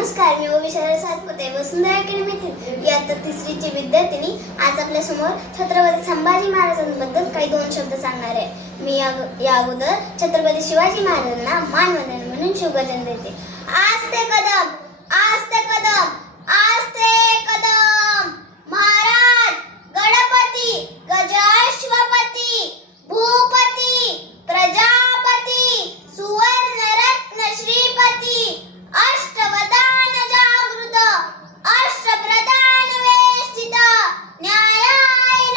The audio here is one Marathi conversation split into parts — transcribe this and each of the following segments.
नमस्कार, मी विशाल सातपुते वसुंधरा अकॅडमीतील इयत्ता तिसरीची विद्यार्थिनी आज आपल्या समोर छत्रपती संभाजी महाराजांबद्दल काही दोन शब्द सांगणार आहे. मी या अगोदर छत्रपती शिवाजी महाराजांना मानवंदन म्हणून शुभेच्छा देते. आस्ते कदम, आस्ते कदम, आस्ते कदम. महाराज गणपती, गजाश्वपती, भूपती, प्रजापती, सुवर्णरत्न श्रीपती, अष्टवदान जागृत, अष्टप्रधान वेष्टित, न्यायालंकार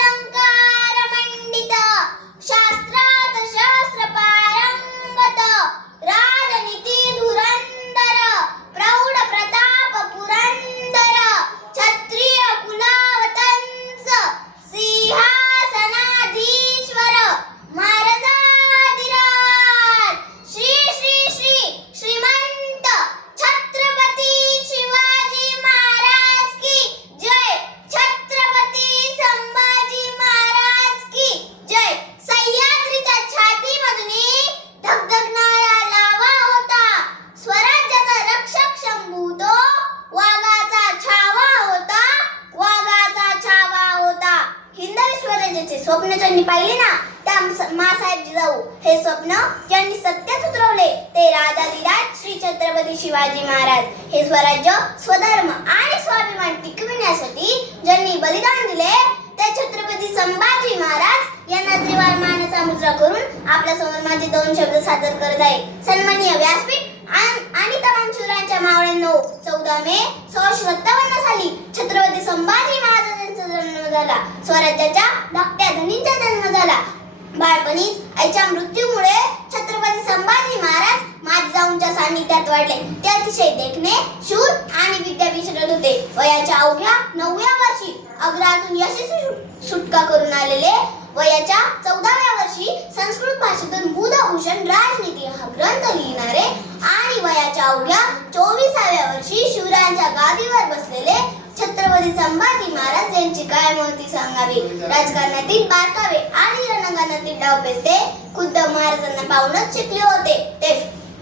मंडित, शास्त्रात शास्त्र पारंगत, राजनीती धुरंधर, प्रौढ प्रताप पुरंदर, क्षत्रिय कुलावतंस, सिंहासनाधीश्वर, महाराजाधिराज, श्री श्री श्री श्रीमंत छत्रपती शिवाजी महाराज की जय. छत्रपती संभाजी महाराज की जय. सह्याद्रीच्या छातीमधून धगधगणारा लावा होता. स्वराज्याचा रक्षक शंभू तो वाघाचा छावा होता, वाघाचा छावा होता. हिंदवी स्वराज्याचे स्वप्न ज्यांनी पाहिले ना, त्या मासाहेब जिजाऊ हे स्वप्न ज्यांनी सत्यात उतरवले ते राजाधिराज श्री छत्रपती शिवाजी महाराज. हे स्वराज्य, स्वधर्म आणि स्वाभिमान टिकविण्यासाठी ज्यांनी बलिदान दिले ते छत्रपती संभाजी महाराज यांना त्रिवार मानाचा मुजरा करून आपल्या समोर माझे दोन शब्द सादर करत आहे. सन्माननीय व्यासपीठ आणि तमाम शूरांच्या मावळ्यांनो, 14 मे 1657 साली छत्रपती संभाजी महाराजांचा जन्म झाला. स्वराज्याच्या धाकट्या धनींचा जन्म झाला. बाळपणीच आईच्या मृत्यूमुळे छत्रपती संभाजी महाराज मातजाऊंच्या सान्निध्यात वाढले. ते अतिशय देखणे, शूर आणि विद्याविशारद होते. वयाच्या अवघ्या 9व्या वर्षी आग्र्यातून यशस्वी सुटका करून आलेले, वयाच्या 14व्या वर्षी संस्कृत भाषेतून बुधभूषण राजनीती हा ग्रंथ लिहिणारे आणि वयाच्या अवघ्या 24व्या वर्षी शिवरायांच्या गादीवर बसलेले छत्रपती संभाजी महाराज यांची काय माहिती सांगावी. राजकारणातील बारकावे आणि रणगाणातील डावपेच ते खुद्द महाराजांना पाहूनच शिकले होते. ते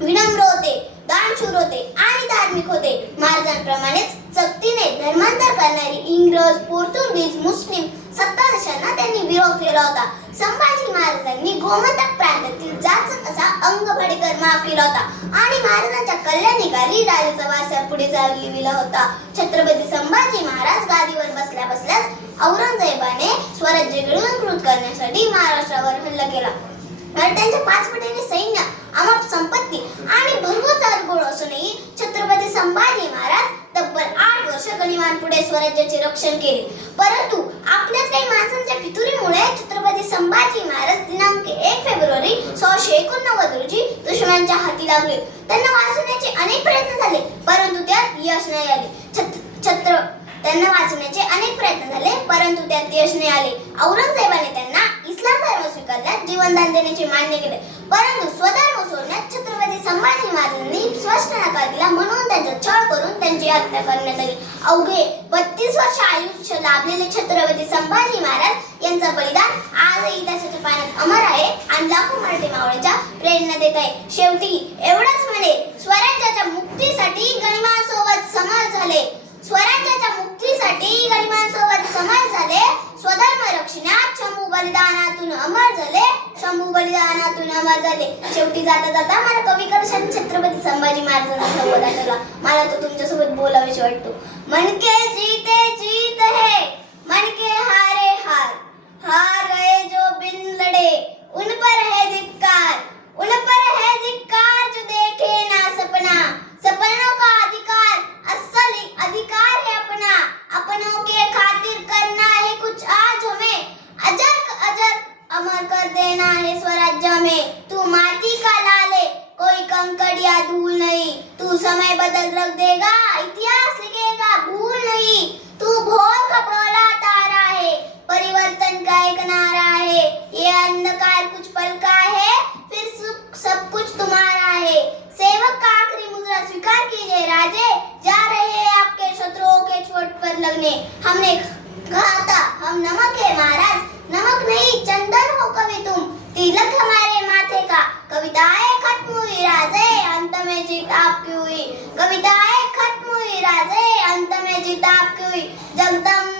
विनम्र होते, दानशूर होते आणि धार्मिक होते. महाराजांप्रमाणेच सक्तीने धर्मांतर करणारी इंग्रज, पोर्तुगीज, मुस्लिम सत्ताधीशांना त्यांनी विरोध केला होता. संभाजी महाराजांनी गोमंतक प्रांतातील जाचक असा अंगभडीकर माफ केला होता आणि महाराजांच्या कल्याणकारी राजाचा वारसा पुढे चालविला होता. छत्रपती संभाजी महाराज गादीवर बसल्या बसल्याच औरंगजेबाने स्वराज्य गिळंकृत करण्यासाठी महाराष्ट्रावर हल्ला केला. त्यांच्या 5 पटीने सैन्य, अमाप संपत्ती आणि भरपूर दारुगोळ असूनही छत्रपती संभाजी महाराज तब्बल 8 वर्ष गनिमान पुढे स्वराज्याचे रक्षण केले. परंतु आपल्याच काही माणसांच्या फितुरीमुळे छत्रपती संभाजी महाराज दिनांक 1 फेब्रुवारी 1689 रोजी दुश्मनांच्या हाती लागले. त्यांना वाचवण्याचे अनेक प्रयत्न झाले, परंतु त्यात यश नाही आले. त्यांना वाचवण्याचे अनेक प्रयत्न झाले, परंतु त्यात यश नाही आले. औरंगजेबाने त्यांना इस्लाम धर्म स्वीकारण्यास जीवनदान देण्याचे मान्य केले, परंतु स्वधर्म सोडण्यात छत्रपती संभाजी महाराजांनी स्पष्ट नकार दिला. म्हणून त्यांचा छळ करून त्यांची हत्या करण्यात आली. अवघे 32 वर्ष आयुष्य लाभलेले छत्रपती संभाजी महाराज यांचा बलिदान आजही इतिहासाच्या पाण्यात अमर आहे आणि लाखो मराठी मावळ्यांच्या प्रेरणा देत आहे. शेवटी एवढंच म्हणे, स्वराज्याच्या मुक्तीसाठी गनिमांसोबत समर झाले. स्वराज्याच्या मुक्तीसाठी गनिमांसोबत समर झाले. स्वधर्म रक्षणात शंभू बलिदानातून अमर झाले. शंभू बलिदानातून अमर झाले. शेवटी जाता जाता मला कवी करशात छत्रपती संभाजी महाराजांचा संवाद आठवला. मला तो तुमच्यासोबत बोलावेसे वाटतो. मन के जीते जीत है, मन के हारे हार, हार गए जो बिन लड़े, उन पर है धिक्कार, उन पर है धिक्कार जो देखे ना सपना. सपनों का अधिकार असल अधिकार है अपना. अपनों के खातिर करना है कुछ आज हमें. अजर अजर अमर कर देना है स्वराज्य में. तू माटी का लाले, कोई कंकड़ या धूल नहीं. तू समय बदल रख देगा, इतिहास लिखेगा भूल नहीं. तू भोर खपोला तारा है, परिवर्तन का एक नारा है. ये अंधकार कुछ पल का है, फिर सब कुछ तुम्हारा है. सेवक का आखिरी मुद्रा स्वीकार कीजिए राजे, जा रहे हैं आपके शत्रुओं के चोट पर लगने. हमने कहा था हम नमक है महाराज, नमक नहीं चंदन हो कभी तुम. तिलक हमारे माथे का. कविताएं खत्म हुई राजे, अंत में जीत आपकी हुई. कविताएं खत्म माऊली ताकवी जगदंबा